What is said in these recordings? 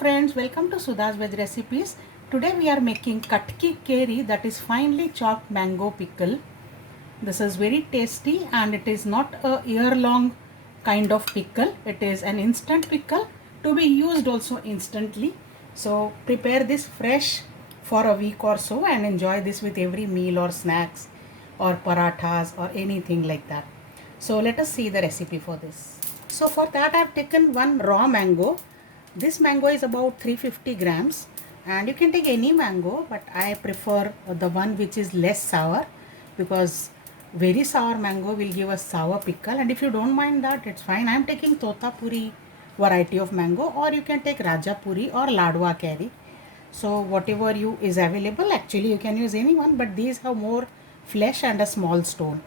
friends, welcome to Sudha's Veg Recipes. Today we are making katki keri, that is finely chopped mango pickle. This is very tasty and it is not a year-long kind of pickle. It is an instant pickle to be used also instantly. So prepare this fresh for a week or so and enjoy this with every meal or snacks or parathas or anything like that. So let us see the recipe for this. So for that I have taken one raw mango. This mango is about 350 grams and you can take any mango, but I prefer the one which is less sour because very sour mango will give us sour pickle, and if you don't mind that, it's fine. I am taking Totapuri variety of mango, or you can take Rajapuri or Ladwa Keri. So whatever you is available, actually you can use any one, but these have more flesh and a small stone.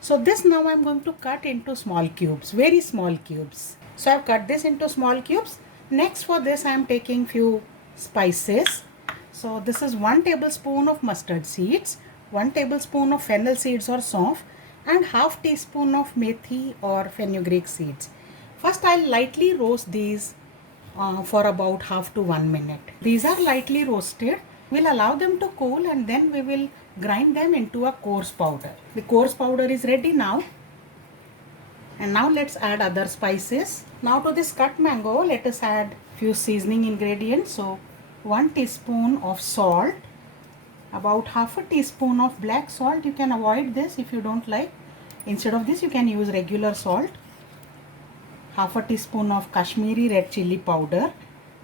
So this now I'm going to cut into small cubes, very small cubes. So I've cut this into small cubes. Next for this I am taking few spices. So this is 1 tablespoon of mustard seeds, 1 tablespoon of fennel seeds or saunf, and half teaspoon of methi or fenugreek seeds. First I'll lightly roast these for about half to 1 minute. These are lightly roasted. We'll allow them to cool and then we will grind them into a coarse powder. The coarse powder is ready now. And now let's add other spices. Now to this cut mango, let us add few seasoning ingredients. So 1 teaspoon of salt, about half a teaspoon of black salt. You can avoid this if you don't like. Instead of this you can use regular salt. Half a teaspoon of Kashmiri red chili powder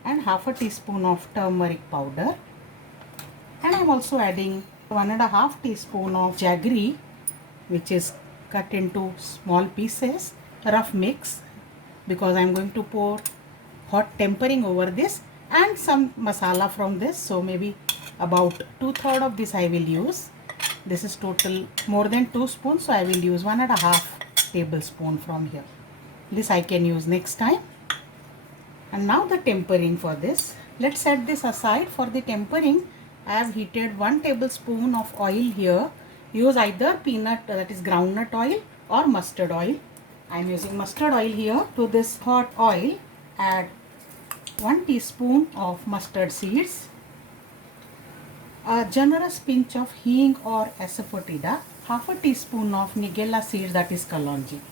and half a teaspoon of turmeric powder. And I'm also adding 1.5 teaspoon of jaggery, which is cut into small pieces, rough mix, because I'm going to pour hot tempering over this, and some masala from this. So maybe about 2/3 of this I will use. This is total more than 2 spoons, so I will use 1.5 tablespoon from here. This I can use next time. And now the tempering for this. Let's set this aside. For the tempering, I have heated 1 tablespoon of oil here. Use either peanut, that is groundnut oil, or mustard oil. I am using mustard oil here. To this hot oil, add 1 teaspoon of mustard seeds, a generous pinch of hing or asafoetida, half a teaspoon of nigella seeds, that is kalonji.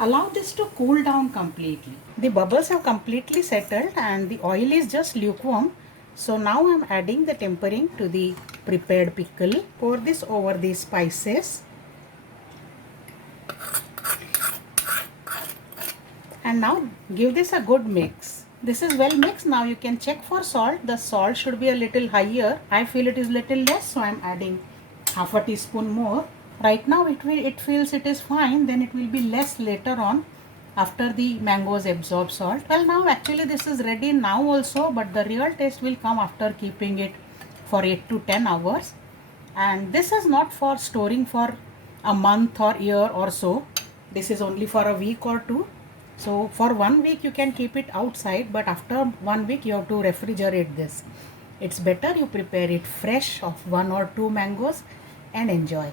Allow this to cool down completely. The bubbles have completely settled and the oil is just lukewarm. So now I am adding the tempering to the prepared pickle. Pour this over the spices. And now give this a good mix. This is well mixed. Now you can check for salt. The salt should be a little higher. I feel it is little less, so I am adding half a teaspoon more. Right now it feels it is fine, then it will be less later on after the mangoes absorb salt. Well, now actually this is ready now also, but the real taste will come after keeping it for 8 to 10 hours. And this is not for storing for a month or year or so. This is only for a week or two. So for 1 week you can keep it outside, but after 1 week you have to refrigerate this. It's better you prepare it fresh of 1 or 2 mangoes and enjoy.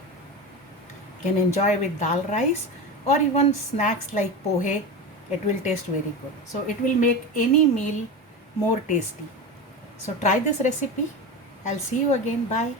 Can enjoy with dal rice or even snacks like pohe. It will taste very good. So it will make any meal more tasty. So try this recipe. I'll see you again. Bye.